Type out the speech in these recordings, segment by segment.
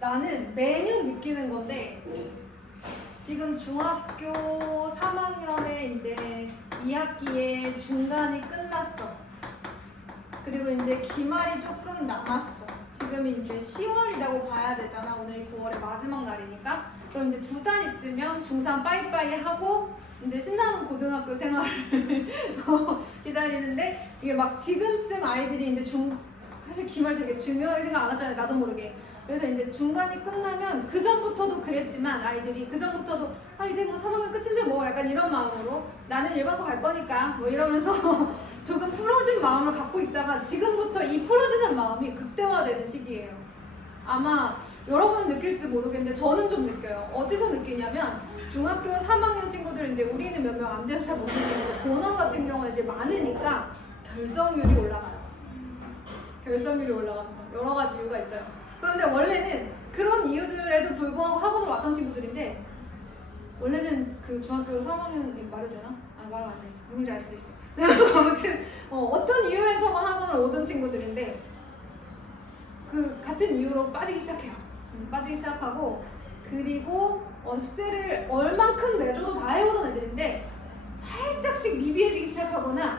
나는 매년 느끼는 건데 지금 중학교 3학년에 이제 2학기에 중간이 끝났어. 그리고 이제 기말이 조금 남았어. 지금이 이제 10월이라고 봐야 되잖아. 오늘이 9월의 마지막 날이니까. 그럼 이제 2달 있으면 중3 빠이빠이 하고 이제 신나는 고등학교 생활을 기다리는데 이게 막 지금쯤 아이들이 이제 사실 기말 되게 중요하게 생각 안 하잖아요. 나도 모르게. 그래서 이제 중간이 끝나면 그 전부터도 그랬지만 아이들이 그 전부터도 이제 뭐 3학년 끝인데 뭐 약간 이런 마음으로 나는 일반고 갈 거니까 뭐 이러면서 조금 풀어진 마음을 갖고 있다가 지금부터 이 풀어지는 마음이 극대화되는 시기예요. 아마 여러분 느낄지 모르겠는데 저는 좀 느껴요. 어디서 느끼냐면 중학교 3학년 친구들 이제 우리는 몇 명 안 돼서 잘 못 느끼는데 고난 같은 경우는 이제 많으니까 결석률이 올라가요. 결석률이 올라갑니다. 여러 가지 이유가 있어요. 그런데 원래는 그런 이유들에도 불구하고 학원을 왔던 친구들인데 원래는 그 중학교 3학년 말해도 되나? 말하면 안 돼. 누군지 알 수도 있어. 아무튼 어떤 이유에서만 학원을 오던 친구들인데 그 같은 이유로 빠지기 시작해요. 빠지기 시작하고 그리고 숙제를 얼만큼 내줘도 다 해오던 애들인데 살짝씩 미비해지기 시작하거나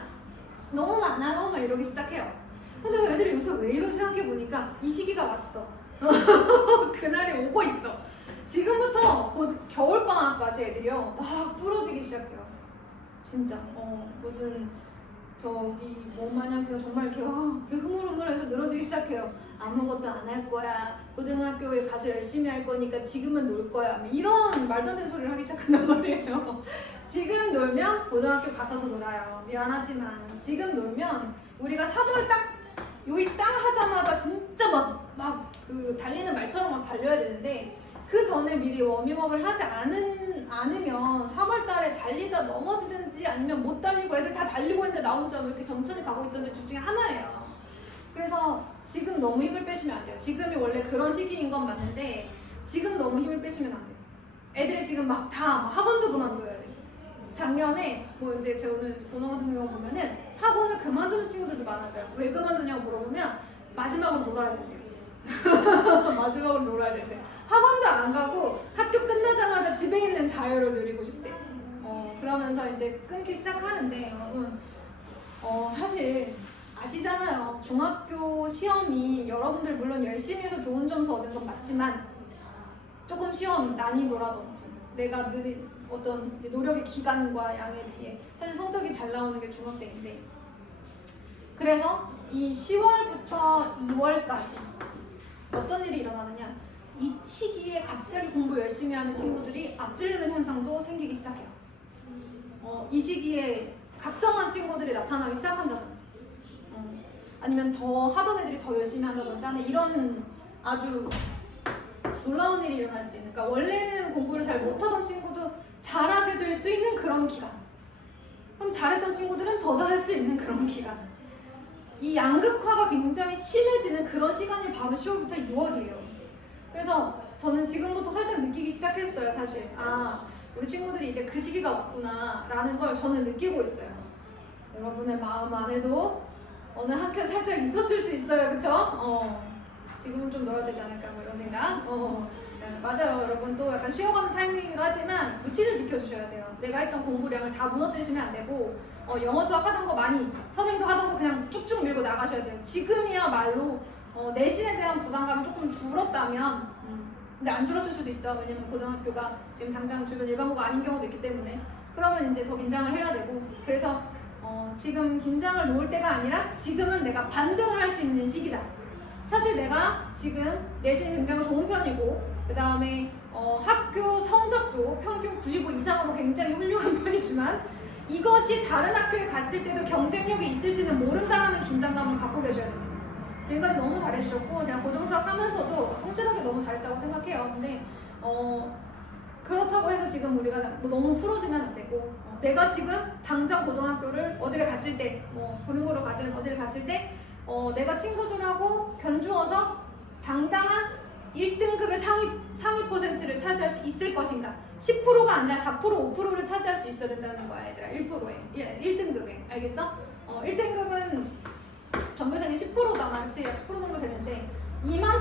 너무 많아요 막 이러기 시작해요. 근데 애들이 요새 왜 이러지 생각해보니까 이 시기가 왔어. 그날이 오고 있어. 지금부터 곧 겨울방학까지 애들이요 막 부러지기 시작해요. 진짜 무슨 저기 뭐마냥 정말 이렇게 흐물흐물해서 늘어지기 시작해요. 아무것도 안 할 거야. 고등학교에 가서 열심히 할 거니까 지금은 놀 거야. 이런 말도 안 되는 소리를 하기 시작한단 말이에요. 지금 놀면 고등학교 가서도 놀아요. 미안하지만 지금 놀면 우리가 3월 딱 요이 땅 하자마자 진짜 막 그 달리는 말처럼 막 달려야 되는데 그 전에 미리 워밍업을 하지 않으면 3월 달에 달리다 넘어지든지 아니면 못 달리고 애들 다 달리고 있는데 나 혼자 왜 이렇게 천천히 가고 있던데 둘 중에 하나예요. 그래서 지금 너무 힘을 빼시면 안 돼요. 지금이 원래 그런 시기인 건 맞는데 지금 너무 힘을 빼시면 안 돼요. 애들이 지금 막 다 학원도 그만둬야 돼요. 작년에 뭐 이제 제 오늘 번호 같은 경우 보면은 학원을 그만두는 친구들도 많아져요. 왜 그만두냐고 물어보면 마지막으로 놀아야 된대요. 마지막으로 놀아야 된대. 학원도 안 가고 학교 끝나자마자 집에 있는 자유를 누리고 싶대. 그러면서 이제 끊기 시작하는데 여러분 사실 아시잖아요. 중학교 시험이 여러분들 물론 열심히 해서 좋은 점수 얻은 건 맞지만 조금 시험 난이도라든지 내가 느린 어떤 노력의 기간과 양에 비해 사실 성적이 잘 나오는 게 중학생인데 그래서 이 10월부터 2월까지 어떤 일이 일어나느냐 이 시기에 갑자기 공부 열심히 하는 친구들이 앞질르는 현상도 생기기 시작해요. 이 시기에 각성한 친구들이 나타나기 시작한다든지 아니면 더 하던 애들이 더 열심히 한다든지 하는 이런 아주 놀라운 일이 일어날 수 있는 그러니까 원래는 공부를 잘 못하던 친구도 잘하게 될 수 있는 그런 기간 그럼 잘했던 친구들은 더 잘할 수 있는 그런 기간 이 양극화가 굉장히 심해지는 그런 시간이 바로 10월부터 6월이에요. 그래서 저는 지금부터 살짝 느끼기 시작했어요. 사실 우리 친구들이 이제 그 시기가 왔구나 라는 걸 저는 느끼고 있어요. 여러분의 마음 안에도 어느 한켠 살짝 있었을 수 있어요. 그쵸? 지금은 좀 놀아야 되지 않을까 뭐 이런 생각. 네, 맞아요. 여러분 또 약간 쉬어가는 타이밍이기도 하지만 루틴을 지켜주셔야 돼요. 내가 했던 공부량을 다 무너뜨리시면 안 되고 영어 수학 하던 거 많이 선생님도 하던 거 그냥 쭉쭉 밀고 나가셔야 돼요. 지금이야말로 내신에 대한 부담감이 조금 줄었다면 근데 안 줄었을 수도 있죠. 왜냐면 고등학교가 지금 당장 주변 일반고가 아닌 경우도 있기 때문에 그러면 이제 더 긴장을 해야 되고 그래서 지금 긴장을 놓을 때가 아니라 지금은 내가 반등을 할 수 있는 시기다. 사실 내가 지금 내신이 굉장히 좋은 편이고 그 다음에 학교 성적도 평균 95 이상으로 굉장히 훌륭한 편이지만 이것이 다른 학교에 갔을 때도 경쟁력이 있을지는 모른다라는 긴장감을 갖고 계셔야 됩니다. 지금까지 너무 잘해주셨고 제가 고등수학 하면서도 성실하게 너무 잘했다고 생각해요. 근데 그렇다고 해서 지금 우리가 뭐 너무 풀어지면 안 되고 내가 지금 당장 고등학교를 어디를 갔을 때 고등고로 가든 어디를 갔을 때 내가 친구들하고 견주어서 당당한 1등급의 상위 퍼센트를 차지할 수 있을 것인가 10%가 아니라 4% 5%를 차지할 수 있어야 된다는 거야 얘들아. 1%에 1등급에 알겠어? 1등급은 전교생이 10%잖아 그치? 10% 정도 되는데 이만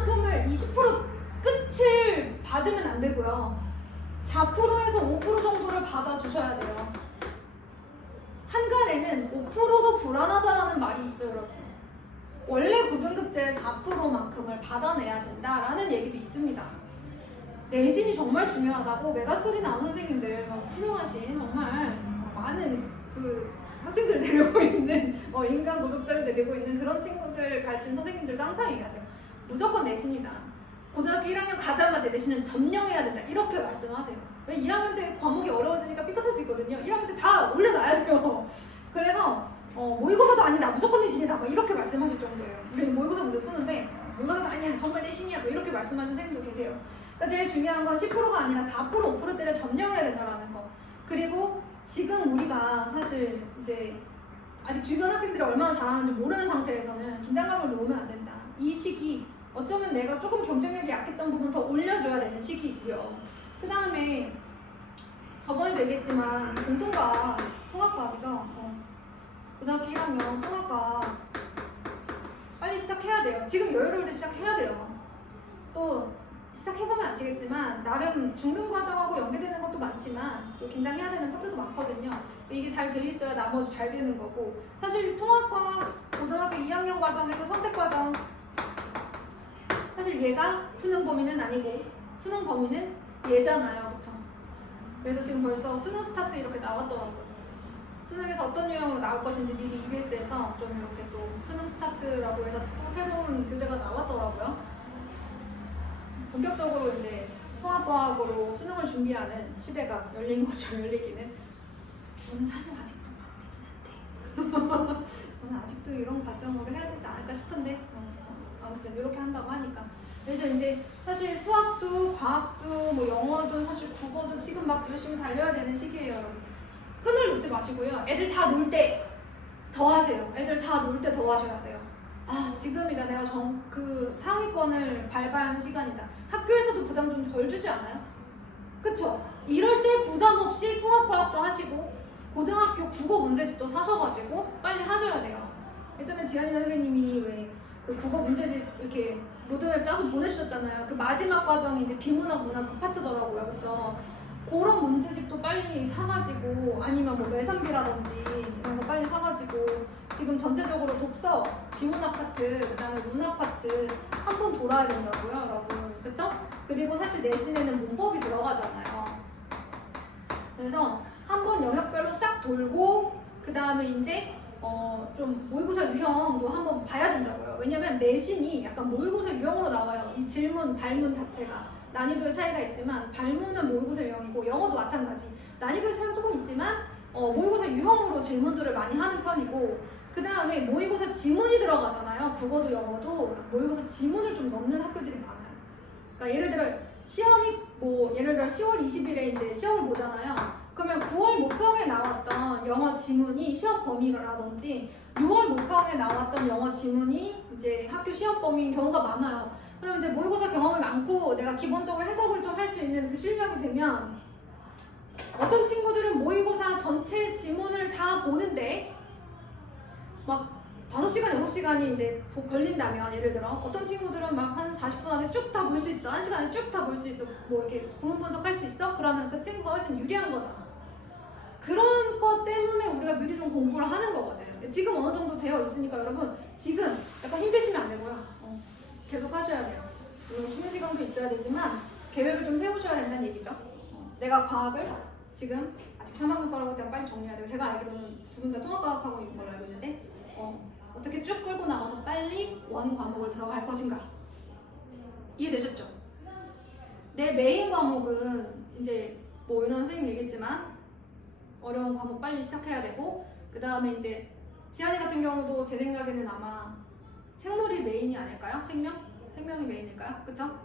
20% 끝을 받으면 안 되고요. 4%에서 5% 정도를 받아주셔야 돼요. 한간에는 5%도 불안하다라는 말이 있어요, 여러분. 원래 고등급제 4%만큼을 받아내야 된다라는 얘기도 있습니다. 내신이 정말 중요하다고 메가3 나오는 선생님들, 훌륭하신 정말 많은 그 학생들 데리고 있는 인간 고급자를 데리고 있는 그런 친구들 가르치는 선생님들도 항상 얘기하세요. 무조건 내신이다. 고등학교 1학년 가자마자 내신을 점령해야 된다. 이렇게 말씀하세요. 왜 2학년 때 과목이 어려워지니까 삐끗할 수 있거든요. 1학년 때 다 올려놔야 돼요. 그래서 모의고사도 아니다. 무조건 내신이다. 막 이렇게 말씀하실 정도예요. 우리는 모의고사 문제 푸는데 모의고사도 아니야. 정말 내신이야. 뭐 이렇게 말씀하시는 선생님도 계세요. 그러니까 제일 중요한 건 10%가 아니라 4%, 5%대를 점령해야 된다는 거. 그리고 지금 우리가 사실 이제 아직 주변 학생들이 얼마나 잘하는지 모르는 상태에서는 긴장감을 놓으면 안 된다. 이 시기 어쩌면 내가 조금 경쟁력이 약했던 부분 더 올려줘야 되는 시기이고요. 그 다음에 저번에도 얘기했지만 공통과 통합과학이죠. 고등학교 1학년 통합과 빨리 시작해야 돼요. 지금 여유로울 때 시작해야 돼요. 또 시작해보면 아시겠지만 나름 중등 과정하고 연계되는 것도 많지만 또 긴장해야 되는 것들도 많거든요. 이게 잘 돼 있어야 나머지 잘 되는 거고, 사실 통합과 고등학교 2학년 과정에서 선택 과정, 사실 얘가 수능 범위는 아니고 수능 범위는 얘잖아요, 그쵸? 그래서 지금 벌써 수능 스타트 이렇게 나왔더라고요. 수능에서 어떤 유형으로 나올 것인지 미리 EBS에서 좀 이렇게 또 수능 스타트라고 해서 또 새로운 교재가 나왔더라고요. 본격적으로 이제 통합과학으로 수능을 준비하는 시대가 열린 거죠, 열리기는. 저는 사실 아직도 안 되긴 한데 저는 아직도 이런 과정으로 해야 되지 않을까 싶은데 아무튼 이렇게 한다고 하니까. 그래서 이제 사실 수학도 과학도 뭐 영어도 사실 국어도 지금 막 열심히 달려야 되는 시기예요, 여러분. 끈을 놓지 마시고요. 애들 다 놀 때 더 하세요. 애들 다 놀 때 더 하셔야 돼요. 아, 지금이다. 내가 그 상위권을 밟아야 하는 시간이다. 학교에서도 부담 좀 덜 주지 않아요? 그쵸? 이럴 때 부담 없이 통합과학도 하시고 고등학교 국어 문제집도 사셔가지고 빨리 하셔야 돼요. 예전에 지한이 선생님이 왜 그 국어 문제집 이렇게 로드맵 짜서 보내주셨잖아요. 그 마지막 과정이 이제 비문학 문학 그 파트더라고요. 그쵸? 그런 문제집도 빨리 사가지고, 아니면 뭐 매상비라든지 이런 거 빨리 사가지고 지금 전체적으로 독서, 비문학 파트, 그 다음에 문학 파트 한 번 돌아야 된다고요, 여러분. 그쵸? 그리고 사실 내신에는 문법이 들어가잖아요. 그래서 한 번 영역별로 싹 돌고 그 다음에 이제 좀 모의고사 유형도 한번 봐야 된다고요. 왜냐면 내신이 약간 모의고사 유형으로 나와요. 이 질문, 발문 자체가 난이도의 차이가 있지만 발문은 모의고사 유형이고 영어도 마찬가지. 난이도의 차이가 조금 있지만 모의고사 유형으로 질문들을 많이 하는 편이고, 그 다음에 모의고사 지문이 들어가잖아요. 국어도 영어도 모의고사 지문을 좀 넣는 학교들이 많아요. 그러니까 예를 들어 시험이 예를 들어 10월 20일에 이제 시험을 보잖아요. 그러면 9월 모평에 나왔던 영어 지문이 시험 범위라든지 6월 모평에 나왔던 영어 지문이 이제 학교 시험 범위인 경우가 많아요. 그럼 이제 모의고사 경험이 많고 내가 기본적으로 해석을 좀 할 수 있는 그 실력이 되면, 어떤 친구들은 모의고사 전체 지문을 다 보는데 막 5시간, 6시간이 이제 걸린다면, 예를 들어 어떤 친구들은 막 한 40분 안에 쭉 다 볼 수 있어, 1시간 안에 쭉 다 볼 수 있어, 뭐 이렇게 구문 분석할 수 있어? 그러면 그 친구가 훨씬 유리한 거잖아. 그런 것 때문에 우리가 미리 좀 공부를 하는 거거든. 지금 어느 정도 되어 있으니까 여러분 지금 약간 힘드시면 안 되고요. 계속 하셔야 돼요. 물론 쉬는 시간도 있어야 되지만 계획을 좀 세우셔야 된다는 얘기죠. 내가 과학을 지금 아직 3학년 거라고 때문에 빨리 정리해야 돼요. 제가 알기로는 두 분 다 통합과학하고 있는 걸로 알고 있는데 어떻게 쭉 끌고 나가서 빨리 원 과목을 들어갈 것인가. 이해되셨죠? 내 메인 과목은 이제 뭐 윤아 선생님 얘기했지만 어려운 과목 빨리 시작해야 되고, 그 다음에 이제 지한이 같은 경우도 제 생각에는 아마 생물이 메인이 아닐까요? 생명이 메인일까요? 그쵸?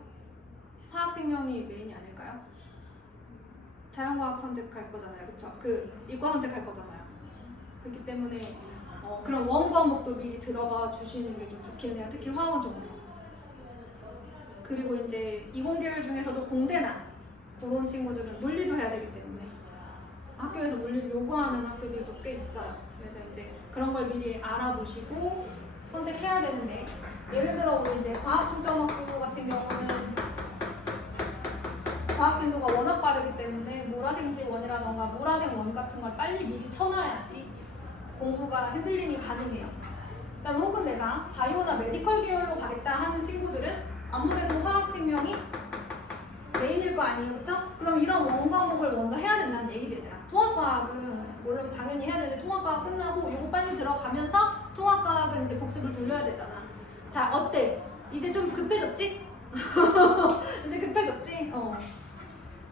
화학 생명이 메인이 아닐까요? 자연과학 선택할 거잖아요. 그쵸? 이과 선택할 거잖아요. 그렇기 때문에 그런 원 과목도 미리 들어가 주시는 게 좀 좋긴 해요. 특히 화학은 좀 어려워. 그리고 이제 이공계열 중에서도 공대나 그런 친구들은 물리도 해야 되기 때문에 학교에서 물리를 요구하는 학교들도 꽤 있어요. 그래서 이제 그런 걸 미리 알아보시고 선택해야 되는데, 예를 들어 우리 이제 과학중점학교 같은 경우는 속도가 워낙 빠르기 때문에 물화생지원이라던가 물화생원 같은 걸 빨리 미리 쳐놔야지 공부가 핸들링이 가능해요. 그다음에 혹은 내가 바이오나 메디컬 계열로 가겠다 하는 친구들은 아무래도 화학생명이 메인일 거 아니에요, 그쵸? 그럼 이런 원 과목을 먼저 해야 된다는 얘기지, 얘들아. 통합과학은 물론 당연히 해야 되는데 통합과학 끝나고 요거 빨리 들어가면서 통합과학은 이제 복습을 돌려야 되잖아. 자, 어때? 이제 좀 급해졌지? 이제 급해졌지?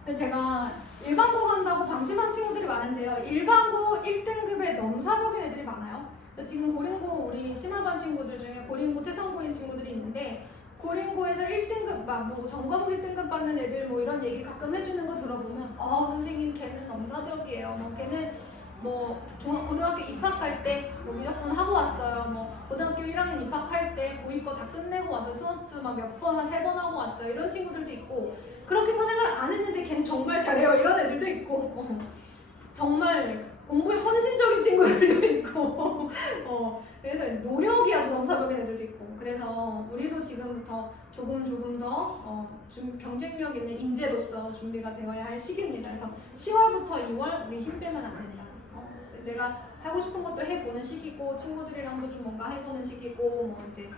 근데 제가 일반고 간다고 방심한 친구들이 많은데요. 일반고 1등급에 넘사벽인 애들이 많아요. 지금 고린고 우리 심화반 친구들 중에 고린고 태성고인 친구들이 있는데 고린고에서 1등급 뭐 전과목 1등급 받는 애들 뭐 이런 얘기 가끔 해주는 거 들어보면 선생님 걔는 넘사벽이에요. 뭐 걔는 뭐 고등학교 입학할 때 뭐 무조건 하고 왔어요. 뭐 고등학교 1학년 입학할 때 고이 거 다 끝내고 왔어요. 수원수 막 몇 번, 한 3번 하고 왔어요. 이런 친구들도 있고 그렇게 선행을 안 했는데 걔는 정말 잘해요. 이런 애들도 있고 정말 공부에 헌신적인 친구들도 있고 그래서 이제 노력이 아주 넘사벽인 애들도 있고 그래서 우리도 지금부터 조금 더 경쟁력 있는 인재로서 준비가 되어야 할 시기입니다. 그래서 10월부터 2월 우리 힘 빼면 안 된다. 내가 하고 싶은 것도 해보는 시기고 친구들이랑도 좀 뭔가 해보는 시기고 뭐 이제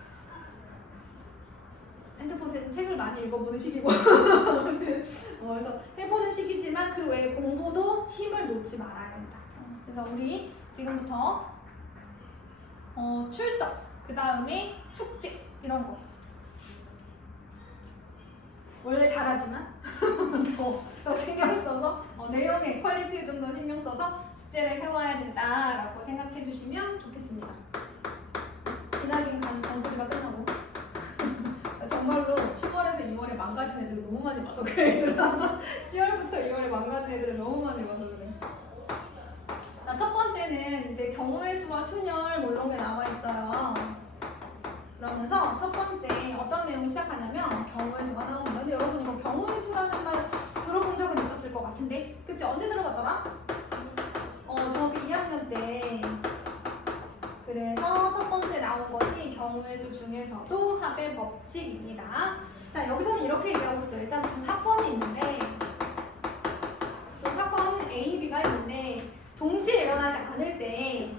핸드폰 대신 책을 많이 읽어보는 시기고 그래서 해보는 시기지만 그 외에 공부도 힘을 놓지 말아야 된다. 그래서 우리 지금부터 출석, 그 다음에 숙제 이런 거 원래 잘하지만 더 신경 써서 내용의 퀄리티에 좀 더 신경 써서 숙제를 해와야 된다라고 생각해 주시면 좋겠습니다. 기나긴 잔소리가 끝나고 정말로 10월에서 2월에 망가진 애들을 너무 많이 봐서 그래. 10월부터 2월에 망가진 애들을 너무 많이 봐서 그래. 자, 첫 번째는 이제 경우의 수와 순열 뭐 이런 게 나와 있어요. 그러면서 첫 번째 어떤 내용이 시작하냐면 경우의 수가 나옵니다. 근데 여러분 이거 경우의 수라는 말 들어본 적은 있었을 것 같은데 그치? 언제 들어봤더라? 중학교 2학년 때. 그래서 첫 번째 나온 것이 경우의 수 중에서도 합의 법칙입니다. 자, 여기서는 이렇게 얘기하고 있어요. 일단 두 사건이 있는데 두 사건 A, B가 있는데 동시에 일어나지 않을 때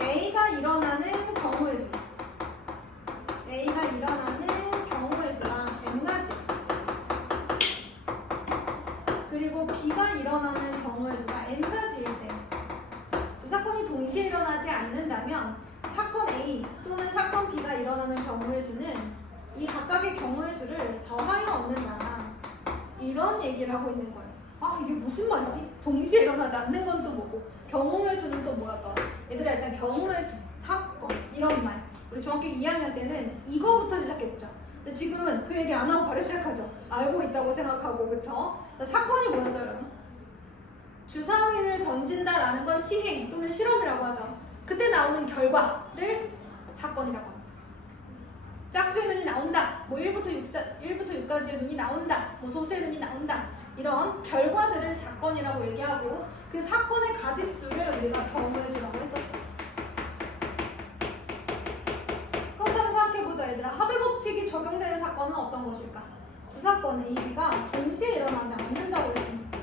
A가 일어나는 경우의 수 A가 일어나는 경우의 수랑 n가지 그리고 B가 일어나는 경우의 수가 n가지일 때 두 사건이 동시에 일어나지 않는다면 사건 A 또는 사건 B가 일어나는 경우의 수는 이 각각의 경우의 수를 더하여 얻는다 이런 얘기를 하고 있는 거예요. 이게 무슨 말이지? 동시에 일어나지 않는 건 또 뭐고 경우의 수는 또 뭐야 또 얘들아 일단 경우의 수, 사건 이런 말 우리 중학교 2학년 때는 이거부터 시작했죠. 근데 지금은 그 얘기 안 하고 바로 시작하죠. 알고 있다고 생각하고 그쵸? 사건이 뭐였어요 여러분? 주사위를 던진다라는 건 시행 또는 실험이라고 하죠. 그때 나오는 결과를 사건이라고 합니다. 짝수의 눈이 나온다. 뭐 1부터 6까지의 눈이 나온다. 뭐 소수의 눈이 나온다. 이런 결과들을 사건이라고 얘기하고 그 사건의 가지수를 우리가 경우의 수라고 했었죠. 그렇다고 생각해보자 얘들아. 합의 법칙이 적용되는 사건은 어떤 것일까? 두 사건은 A, B가 동시에 일어나지 않는다고 했습니다.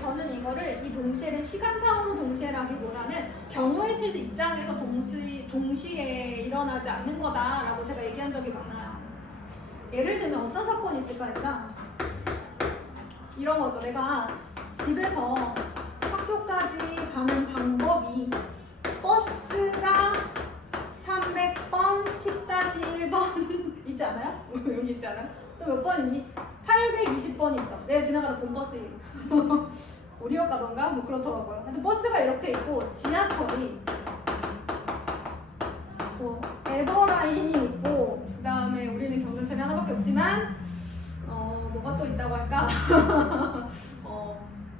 저는 이거를 이 동시에를 시간상으로 동시에라기보다는 경우의 수 입장에서 동시에 일어나지 않는 거다라고 제가 얘기한 적이 많아요. 예를 들면 어떤 사건이 있을까 얘들아? 이런 거죠. 내가 집에서 학교까지 가는 방법이 버스가 300번 10-1번 있지 않아요? 여기 있지 않아요? 또 몇 번 있니? 820번 있어. 내가 지나가다 본 버스 이름. 오리역 가던가? 뭐 그렇더라고요. 근데 버스가 이렇게 있고 지하철이 뭐 에버라인이 있고 그 다음에 우리는 경전철이 하나밖에 없지만 뭐가 또 있다고 할까?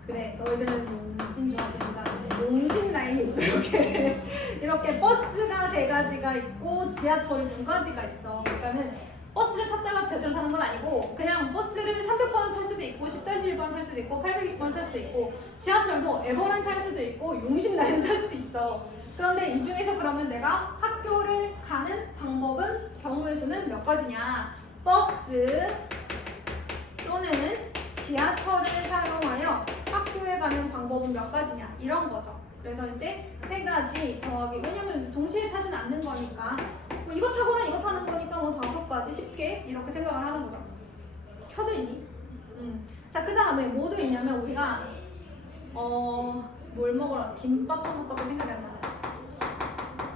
그래 너희들은 용신중학교니까 용신 라인이 있어. 이렇게 버스가 3가지가 있고 지하철이 2가지가 있어. 그러니까는 버스를 탔다가 지하철을 타는 건 아니고 그냥 버스를 300번을 탈 수도 있고 10-1번을 탈 수도 있고 820번을 탈 수도 있고 지하철도 에버라인 탈 수도 있고 용신 라인 탈 수도 있어. 그런데 이 중에서 그러면 내가 학교를 가는 방법은 경우의 수는 몇 가지냐? 버스 또는 지하철을 사용하여 학교에 가는 방법은 몇 가지냐 이런 거죠. 그래서 이제 세 가지 더하기, 왜냐면 동시에 타진 않는 거니까 뭐 이거 타거나 이거 타는 거니까 뭐 5가지 쉽게 이렇게 생각을 하는 거죠. 켜져 있니? 자, 그 다음에 뭐도 있냐면 우리가 뭘 먹으러 김밥 천국밖에 생각이 안 나요.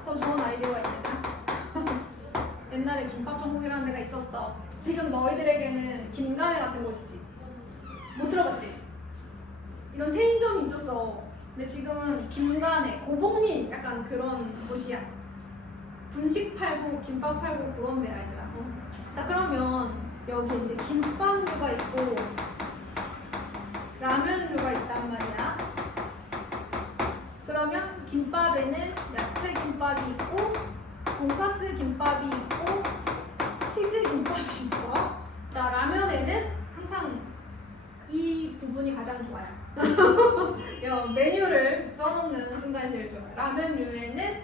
더 좋은 아이디어가 있느냐? 옛날에 김밥 천국이라는 데가 있었어. 지금 너희들에게는 김간에 같은 곳이지. 못 들어봤지? 이런 체인점이 있었어. 근데 지금은 김간에 고복민 약간 그런 곳이야. 분식 팔고 김밥 팔고 그런 데 아니라. 자, 그러면 여기 이제 김밥류가 있고 라면류가 있단 말이야. 그러면 김밥에는 야채 김밥이 있고 돈가스 김밥이 있고 치즈 김밥이 있어. 자, 라면에는 항상 이 부분이 가장 좋아요. 메뉴를 써놓는 순간이 제일 좋아요. 라면류에는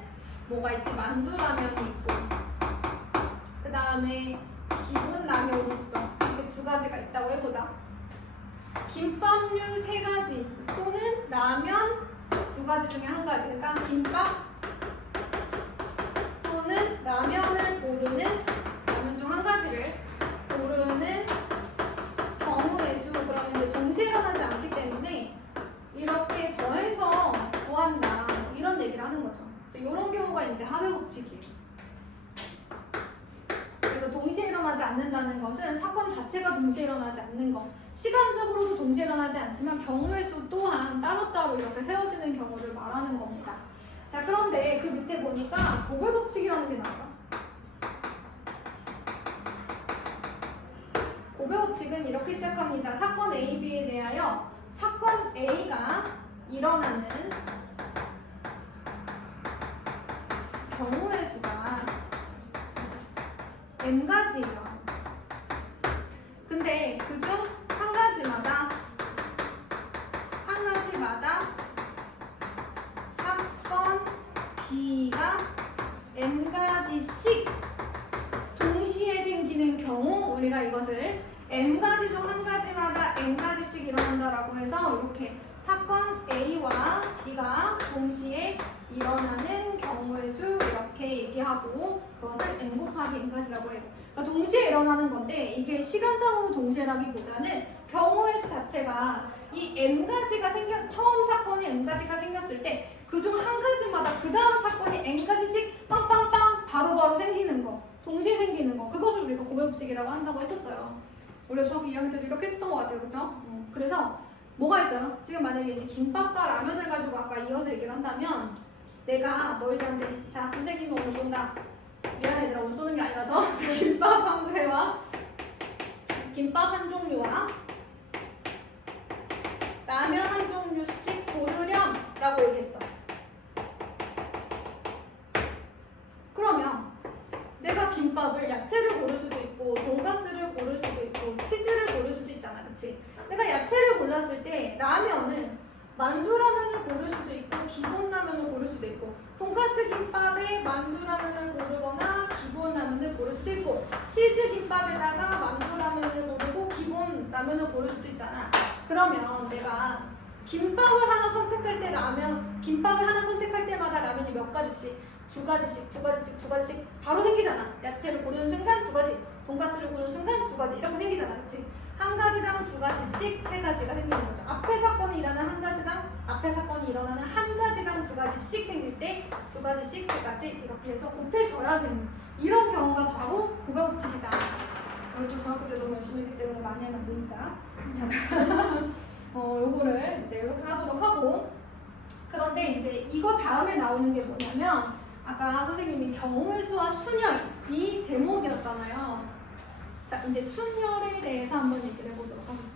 뭐가 있지? 만두라면이 있고 그 다음에 기본 라면이 있어. 이렇게 2가지가 있다고 해보자. 김밥류 3가지 또는 라면 2가지 중에 1가지. 그러니까 김밥 또는 라면을 고르는, 라면 중 1가지를 고르는 경우의 수. 그러면 이제 동시에 일어나지 않기 때문에 이렇게 더해서 구한다 이런 얘기를 하는 거죠. 이런 경우가 이제 합의 법칙이에요. 그래서 동시에 일어나지 않는다는 것은 사건 자체가 동시에 일어나지 않는 것, 시간적으로도 동시에 일어나지 않지만 경우의 수 또한 따로따로 이렇게 세워지는 경우를 말하는 겁니다. 자, 그런데 그 밑에 보니까 고별 법칙이라는 게 나와. 고별 법칙은 이렇게 시작합니다. 사건 A, B에 대하여 사건 A가 일어나는 경우의 수가 n가지예요. 근데 그중 한 가지마다 사건 B가 n가지씩 동시에 생기는 경우 우리가 이것을 n가지 중 한 가지마다 n가지씩 일어난다라고 해서 이렇게 사건 A와 B가 동시에 일어나는 경우의 수 이렇게 얘기하고 그것을 n 곱하기 n가지라고 해요. 그러니까 동시에 일어나는 건데 이게 시간상으로 동시에라기보다는 경우의 수 자체가 이 n가지가 처음 사건이 n가지가 생겼을 때 그중 한 가지마다 그 다음 사건이 n가지씩 빵빵빵 바로바로 생기는 거, 동시에 생기는 거, 그것을 우리가 고배법칙이라고 한다고 했었어요. 우리가 중학교 2학년 때도 이렇게 했었던 것 같아요, 그쵸? 그래서 뭐가 있어요? 지금 만약에 이제 김밥과 라면을 가지고 아까 이어서 얘기를 한다면 내가 너희들한테 자, 선생님이 오늘 쏜다. 미안해, 얘들아, 오늘 쏘는 게 아니라서 김밥 한 그릇와 김밥 한 종류와 라면 한 종류씩 고르렴 라고 얘기했어. 그러면 내가 김밥을 야채를 고를 수도 있고 돈가스를 고를 수도 있고 치즈를 고를 수도 있잖아, 그치? 내가 야채를 골랐을 때 라면은 만두라면을 고를 수도 있고 기본 라면을 고를 수도 있고 돈가스 김밥에 만두라면을 고르거나 기본 라면을 고를 수도 있고 치즈 김밥에다가 만두라면을 고르고 기본 라면을 고를 수도 있잖아. 그러면 내가 김밥을 하나 선택할 때 김밥을 하나 선택할 때마다 라면이 몇 가지씩 2가지씩 바로 생기잖아. 야채를 고르는 순간 2가지, 돈가스를 고르는 순간 2가지 이렇게 생기잖아, 그치? 한 가지당 2가지씩 3가지가 생기는 거죠. 앞에 사건이 일어나는 한 가지당 2가지씩 생길 때 2가지씩 3가지 이렇게 해서 곱해져야 되는 이런 경우가 바로 고배법칙이다. 오늘도 중학교 때 너무 열심히 했기 때문에 많이 하면 안 되니까. 자, 요거를 이제 이렇게 하도록 하고, 그런데 이제 이거 다음에 나오는 게 뭐냐면 아까 선생님이 경우의 수와 순혈이 제목이었잖아요. 자, 이제 순혈에 대해서 한번 얘기를 해보도록 하겠습니다.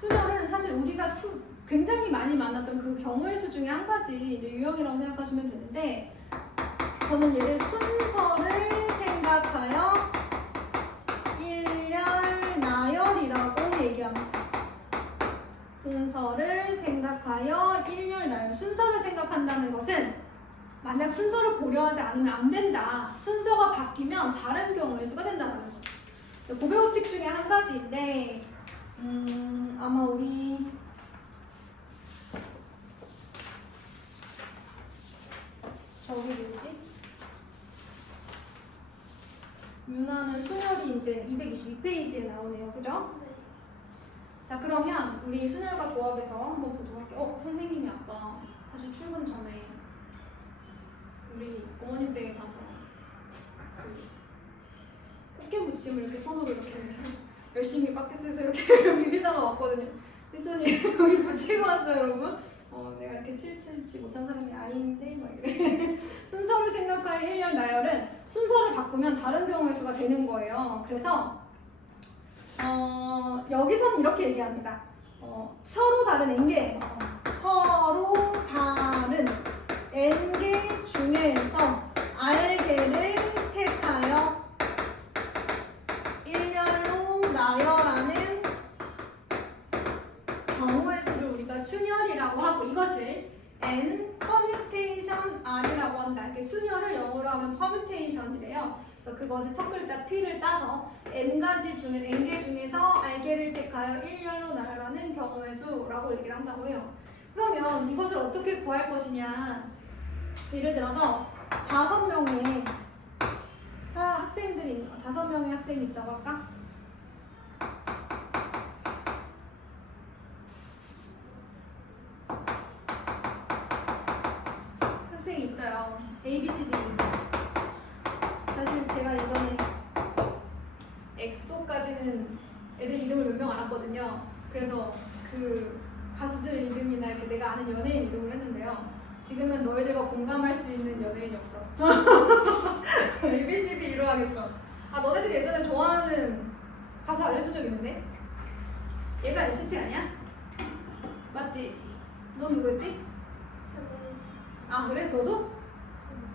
순혈은 사실 우리가 굉장히 많이 만났던 그 경우의 수 중에 한 가지 이제 유형이라고 생각하시면 되는데, 저는 얘를 순서를 생각하여 일렬 나열이라고 얘기합니다. 순서를 생각하여 일렬 나열. 순서를 생각한다는 것은 만약 순서를 고려하지 않으면 안 된다. 순서가 바뀌면 다른 경우의 수가 된다는 거죠. 고배 법칙 중에 한 가지인데 아마 우리 저기 뭐지? 윤하는 순열이 이제 222페이지에 나오네요. 그죠? 자, 그러면 우리 순열과 조합에서 한번 보도록 할게요. 선생님이 아까 사실 출근 전에 우리 어머님 댁에 가서 그 꽃게 무침을 이렇게 손으로 이렇게 열심히 바켓에서 이렇게 비비다가 왔거든요. 그랬더니 여기 무치고 왔어요, 여러분. 내가 이렇게 칠칠치 못한 사람이 아닌데 막 이래. 순서를 생각하여 일렬 나열은 순서를 바꾸면 다른 경우의 수가 되는 거예요. 그래서 여기서는 이렇게 얘기합니다. 서로 다른 n개에서 서로 다른 n개 중에서 r개를 택하여 일렬로 나열하는 경우의 수를 우리가 순열이라고 하고 이것을 n 퍼뮤테이션 r이라고 한다. 이렇게 순열을 영어로 하면 퍼뮤테이션이래요. 그래서 그것의 첫 글자 p를 따서 n개 중에서 r개를 택하여 일렬로 나열하는 경우의 수라고 얘기를 한다고 해요. 그러면 이것을 어떻게 구할 것이냐? 예를 들어서 5명의 학생들이 5명의 학생이 있다고 할까? 학생이 있어요. A, B, C, D. 사실 제가 예전에 엑소까지는 애들 이름을 몇 명 알았거든요. 그래서 그 가수들 이름이나 이렇게 내가 아는 연예인 이름을 했는데요. 지금은 너희들과 공감할 수 있는 연예인이 없어. ABCD 1로 하겠어. 너네들이 예전에 좋아하는 가수 알려준 적 있는데? 얘가 NCT 아니야? 맞지? 넌 누구였지? 그래? 너도?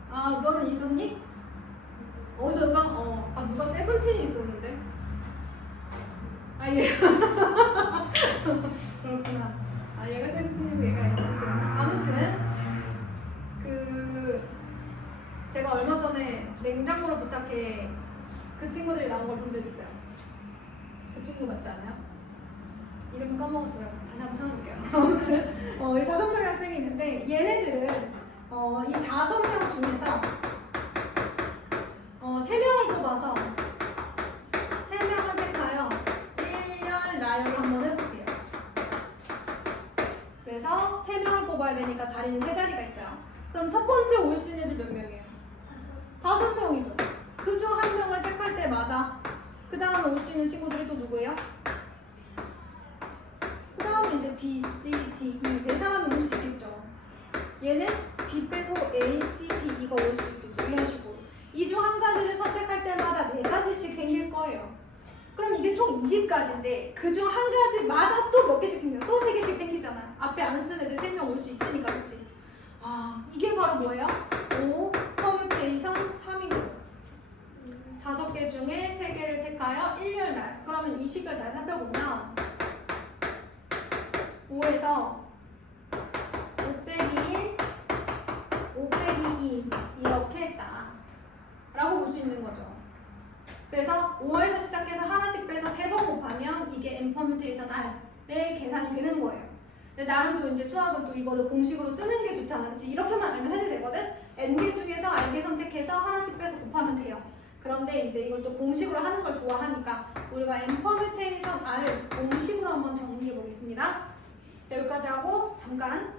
너는 있었니? 어디였어? 누가 세븐틴이 있었는데? 예. 그렇구나. 얘가 세븐틴이고 얘가 NCT구나. 아무튼 제가 얼마 전에 냉장고를 부탁해 그 친구들이 나온 걸 본 적 있어요. 그 친구 맞지 않아요? 이름은 까먹었어요. 다시 한번 찾아볼게요. 아무튼 이 5명의 학생이 있는데 얘네들은 이 5명 중에서 3명을 뽑아서 3명을 택하여 일렬 나열을 한번 해볼게요. 그래서 3명을 뽑아야 되니까 자리는 3자리가 있어요. 그럼 첫 번째 올 수 있는 애들 몇 명이에요? 5명이죠. 그 중 한 명을 택할 때마다 그 다음에 올 수 있는 친구들이 또 누구예요? 그 다음에 이제 B, C, D, E 네 사람이 올 수 있겠죠. 얘는 B 빼고 A, C, D, E가 올 수 있겠죠. 이런 식으로 이 중 한 가지를 선택할 때마다 4가지씩 생길 거예요. 그럼 이게 총 20가지인데 그 중 한 가지마다 또 몇 개씩 생겨요? 또 3개씩 생기잖아요. 앞에 안 쓴 애들 3명 올 수 있으니까. 그치? 이게 바로 뭐예요? 5 퍼뮤테이션 3인 거예요. 5개 중에 3개를 택하여 일렬 날. 그러면 이 식을 잘 살펴보면 5에서 5 빼기 1, 5 빼기 2 이렇게 했다 라고 볼 수 있는 거죠. 그래서 5에서 시작해서 하나씩 빼서 3번 곱하면 이게 n 퍼뮤테이션 r의 계산이 되는 거예요. 근데 나름 또 이제 수학은 또 이거를 공식으로 쓰는 게 좋지 않아? 그치? 이렇게만 알면 해도 되거든? n개 중에서 r개 선택해서 하나씩 빼서 곱하면 돼요. 그런데 이제 이걸 또 공식으로 하는 걸 좋아하니까 우리가 n 퍼뮤테이션 r을 공식으로 한번 정리해 보겠습니다. 여기까지 하고 잠깐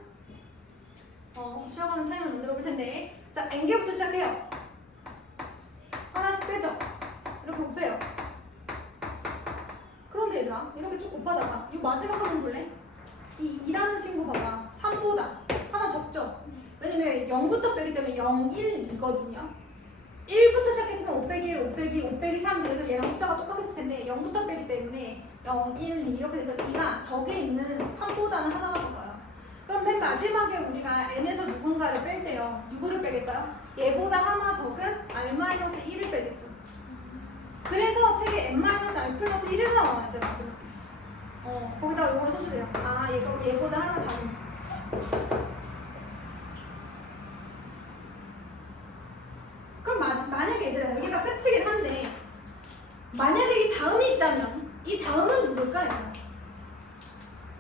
수학하는 타임을 만들어 볼 텐데, 자, n개부터 시작해요. 하나씩 빼죠. 이렇게 곱해요. 그런데 얘들아, 이렇게 쭉 곱하다가 이 마지막 한번 볼래? 이 2라는 친구 봐봐. 3보다 하나 적죠? 왜냐면 0부터 빼기 때문에 0, 1, 2거든요. 1부터 시작했으면 5 빼기 1, 5 빼기 5 빼기 3 그래서 얘랑 숫자가 똑같았을 텐데 0부터 빼기 때문에 0, 1, 2 이렇게 돼서 2가 저기에 있는 3보다는 하나가 적어요. 그럼 맨 마지막에 우리가 n에서 누군가를 뺄 때요. 누구를 빼겠어요? 얘보다 하나 적은 r-1을 빼겠죠. 그래서 책에 n-r 플러스 1이라고 나와있어요. 마지막에. 거기다가 이거를 써주세요. 아, 얘보다 하나 작은 수. 그럼 만약에 얘들아 여기가 끝이긴 한데 만약에 이 다음이 있다면 이 다음은 누굴까? 얘들아?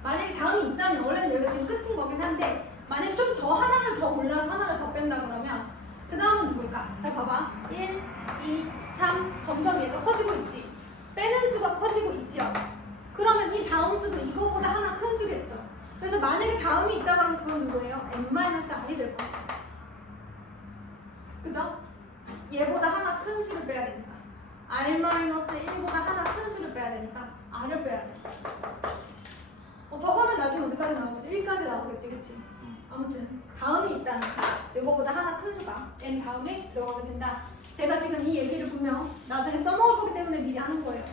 만약에 다음이 있다면 원래는 여기가 지금 끝인 거긴 한데 만약에 좀 더 하나를 더 골라서 하나를 더 뺀다 그러면 그 다음은 누굴까? 자 봐봐 1, 2, 3 점점 얘가 커지고 있지. 빼는 수가 커지고 있지요. 그러면 이 다음 수도 이거보다 하나 큰 수겠죠. 그래서 만약에 다음이 있다 그러면 그건 누구예요? n-r이 될 거예요. 그죠? 얘보다 하나 큰 수를 빼야 되니까 r-1보다 하나 큰 수를 빼야 되니까 r을 빼야 돼. 저거는 나중에 어디까지 나오겠지? 1까지 나오겠지, 그치? 아무튼 다음이 있다는 이거보다 하나 큰 수가 n 다음에 들어가게 된다. 제가 지금 이 얘기를 분명 나중에 써먹을 거기 때문에 미리 하는 거예요.